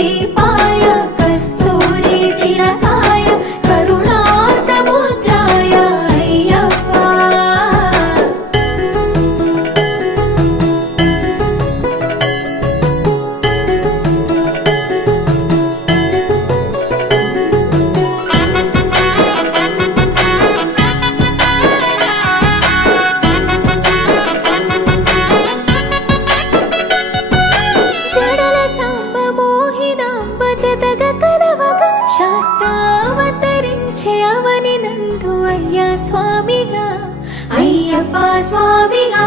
దీపాయ కస్తూరి తిలకాయ కరుణా సముద్రాయ అయ్యప్ప. జడల సాంబ మోహినాంబ జతగ కలవగ శాస్త్రావతరించే అవని నందు అయ్యా స్వామిగా అయ్యప్ప స్వామిగా